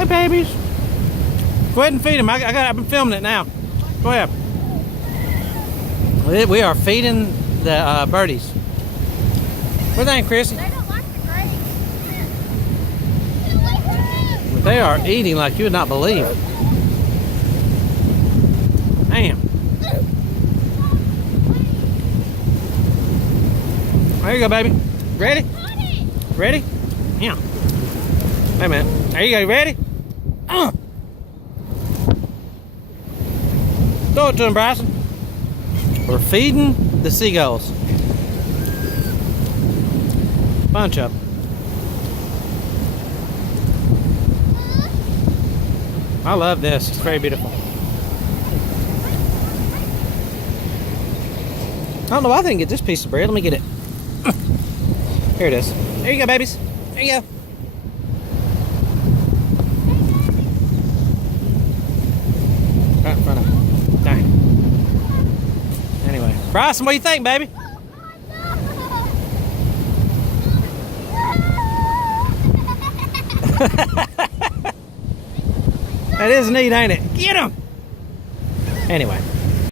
Hey, babies. Go ahead and feed them. I've been filming it now. Go ahead. We are feeding the birdies. What do you think, Chrissy? They don't like the grapes. They are eating like you would not believe. Damn. There you go, baby. Ready? Ready? Yeah. Wait a minute. There you go. Ready? Throw it to him, Bryson. We're feeding the seagulls. Bunch of them. I love this. It's very beautiful. I don't know why I didn't get this piece of bread. Let me get it. Here it is. There you go, babies. There you go. Right in front of me. Dang. Anyway. Bryson, what do you think, baby? That is neat, ain't it? Get him! Anyway.